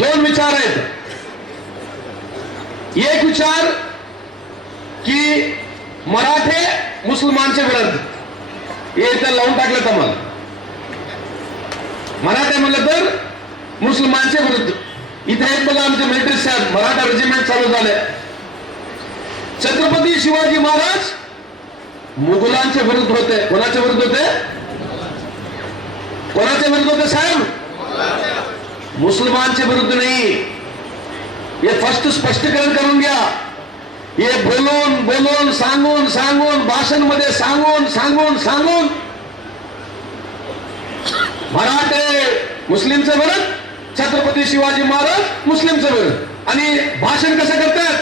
दोन विचार आहेत. एक विचार की मराठे मुसलमानचे विरोध हे तर लावून टाकलं तर मला मराठे म्हणलं तर मुसलमानचे विरुद्ध. इथे एक बघा आमचे मिलिटरी साहेब मराठा रेजिमेंट चालू झाले. छत्रपती शिवाजी महाराज मुघलांचे विरुद्ध होते. कोणाच्या विरुद्ध होते? कोणाच्या विरुद्ध होते साहेब? मुसलमानचे विरुद्ध नाही. हे फर्स्ट स्पष्टीकरण करून घ्या. हे बोलून बोलून सांगून सांगून भाषण मध्ये सांगून सांगून सांगून मराठे मुस्लिमचे विरुद्ध, छत्रपती शिवाजी महाराज मुस्लिमचे विरुद्ध. आणि भाषण कसं करतात?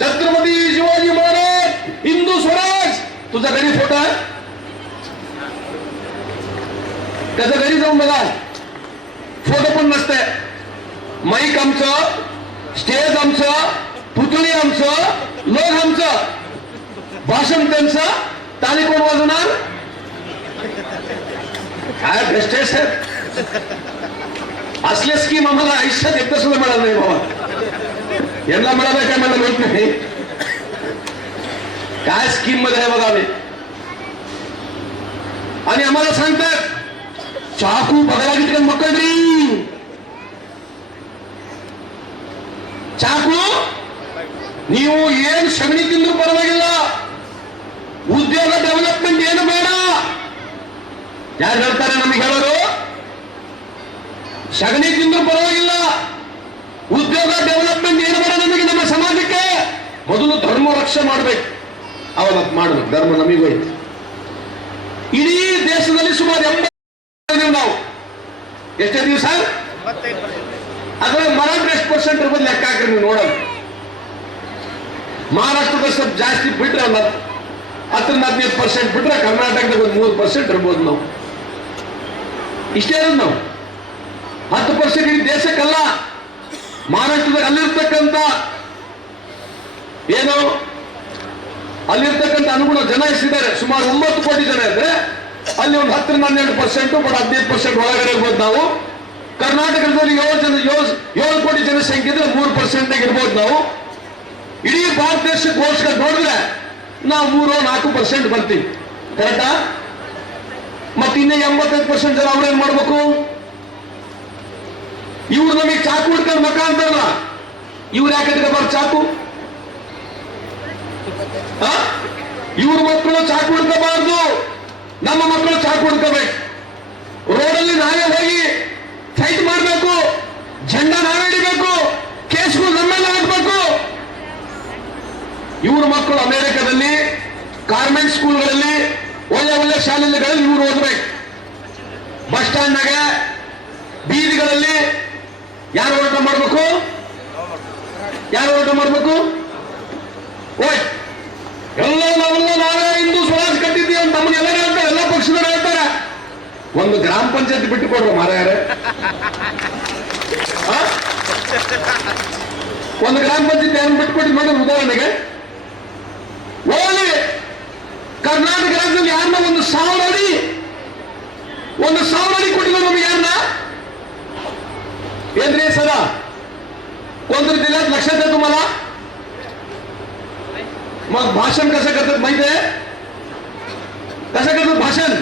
छत्रपती शिवाजी महाराज हिंदू स्वराज. तुझा घरी फोटो आहे? त्याच्या घरी जाऊन बघा, फोटो पण नसते. माईक आमचं, स्टेज आमचं, पुतळी आमचं, लोक आमचं, भाषण त्यांचं, ताली कोण वाजवणार? काय बेस्टेस आहेत. असले स्कीम आम्हाला आयुष्यात एकदा सुद्धा मिळालं नाही बाबा. यांना मिळालं काय मला माहित नाही. काय स्कीम मध्ये आहे बघा. आणि आम्हाला सांगतात ಚಾಕು ಬದಲಾಗಿಟ್ಕೊಂಡು ಮಕ್ಕಳ್ರಿ. ಚಾಕು ನೀವು ಏನು ಸಗಣಿ ತಿಂದ್ರು ಪರವಾಗಿಲ್ಲ, ಉದ್ಯೋಗ ಡೆವಲಪ್ಮೆಂಟ್ ಏನು ಬೇಡ. ಯಾರು ಹೇಳ್ತಾರೆ ನಮಗೆ ಹೇಳೋರು? ಸಗಣಿ ತಿಂದ್ರು ಪರವಾಗಿಲ್ಲ, ಉದ್ಯೋಗ ಡೆವಲಪ್ಮೆಂಟ್ ಏನು ಬೇಡ ನಮಗೆ, ನಮ್ಮ ಸಮಾಜಕ್ಕೆ. ಮೊದಲು ಧರ್ಮ ರಕ್ಷೆ ಮಾಡ್ಬೇಕು. ಅವಾಗ ಮಾಡ್ಬೇಕು. ಧರ್ಮ ನಮಗೂ ಐತಿ. ಇಡೀ ದೇಶದಲ್ಲಿ ಸುಮಾರು 80 ನಾವು ಎಷ್ಟೇ ದಿವಸ ಅದ್ರ ಮರಾಠ ಎಷ್ಟು ಪರ್ಸೆಂಟ್ ಇರ್ಬೋದು ಲೆಕ್ಕ ಹಾಕ್ರಿ ನೀವು ನೋಡೋದು. ಮಹಾರಾಷ್ಟ್ರದ ಸ್ವಲ್ಪ ಜಾಸ್ತಿ ಬಿಟ್ರೆ 10-15% ಬಿಟ್ರೆ ಕರ್ನಾಟಕದಾಗ ಒಂದು 3% ಇರ್ಬೋದು. ನಾವು ಇಷ್ಟೇ ಇರೋದು. ನಾವು 10% ಇಡೀ ದೇಶಕ್ಕಲ್ಲ, ಮಹಾರಾಷ್ಟ್ರದಾಗ ಅಲ್ಲಿರ್ತಕ್ಕಂಥ ಏನು ಅಲ್ಲಿರ್ತಕ್ಕಂಥ ಅನುಗುಣ ಜನ ಎಷ್ಟಿದ್ದಾರೆ? ಸುಮಾರು 9 ಕೋಟಿ ಜನ ಇದ್ರೆ ಅಲ್ಲಿ ಒಂದು 10-12% ಬಟ್ 15% ಒಳಗಡೆ ಇರ್ಬೋದು. ನಾವು ಕರ್ನಾಟಕದಲ್ಲಿ 7 ಕೋಟಿ ಜನಸಂಖ್ಯೆ ಇದ್ರೆ 3% ಇರ್ಬೋದು. ನಾವು ಇಡೀ ಭಾರತ ದೇಶಕ್ಕೆ ಹೋಲಿಸ್ಕೊಂಡು ನೋಡಿದ್ರೆ ನಾವು 3-4% ಬರ್ತೀವಿ. ಕರೆಕ್ಟಾ? ಮತ್ತೆ ಇನ್ನೇ 85% ಜನ ಅವ್ರೇನ್ ಮಾಡ್ಬೇಕು? ಇವ್ರು ನಮಗೆ ಚಾಕು ಹಿಡ್ಕೊಂಡು ಮಕ್ಕ ಅಂತಾರಲ್ಲ, ಇವ್ರು ಯಾಕೆ ಹಿಡ್ಕೋಬಾರ್ದು ಚಾಕು? ಇವ್ರ ಮಕ್ಕಳು ಚಾಕು ಹಿಡ್ಕೋಬಾರ್ದು, ನಮ್ಮ ಮಕ್ಕಳು ಚಾಕು ಹಿಡ್ಕೋಬೇಕು. ರೋಡಲ್ಲಿ ನಾವೇ ಹೋಗಿ ಫೈಟ್ ಮಾಡಬೇಕು, झंडा ನಾವೇ ಹಿಡಿಬೇಕು, ಕೇಸ್ಗಳು ನಮ್ಮೆಲ್ಲ ಹಾಕಬೇಕು. ಇವ್ರ ಮಕ್ಕಳು ಅಮೆರಿಕದಲ್ಲಿ ಕಾರ್ಮೆಂಟ್ ಸ್ಕೂಲ್ಗಳಲ್ಲಿ ಒಳ್ಳೆ ಶಾಲೆಗಳಲ್ಲಿ ಇವ್ರು ಓದಬೇಕು. ಬಸ್ ಸ್ಟ್ಯಾಂಡ್ನಾಗ ಬೀದಿಗಳಲ್ಲಿ ಯಾರು ಹೋರಾಟ ಮಾಡಬೇಕು? ಯಾರು ಹೋರಾಟ ಮಾಡಬೇಕು? ಓಯ್ ಎಲ್ಲ ನಾವೇ ಹಿಂದೂ ಸ್ವರಾಜ್ ಕಟ್ಟಿದ್ದೀವಿ ಅಂತ ನಮ್ಮನ್ನೆಲ್ಲ ಹೇಳ್ತಾರೆ. ಎಲ್ಲ ಪಕ್ಷದವರು ಹೇಳ್ತಾರೆ. ಒಂದು ಗ್ರಾಮ ಪಂಚಾಯತ್ ಬಿಟ್ಟು ಕೊಡ್ರು ಮಾರಾಯರೆ. ಒಂದು ಗ್ರಾಮ ಪಂಚಾಯತ್ ಯಾರು ಬಿಟ್ಟುಕೊಟ್ಟು ನೋಡಿ. ಉದಾಹರಣೆಗೆ ಓಲಿ ಕರ್ನಾಟಕ ರಾಜ್ಯದಲ್ಲಿ ಯಾರನ್ನ 1,000 ಅಡಿ ಕೊಟ್ಟಿಲ್ಲ ನಮಗೆ. ಯಾರನ್ನ ಏನ್ರಿ ಸರ कोणतरी दिल्यात लक्षात आहे तुम्हाला? मग भाषण कसं करतात माहिती आहे? कसं करतात भाषण?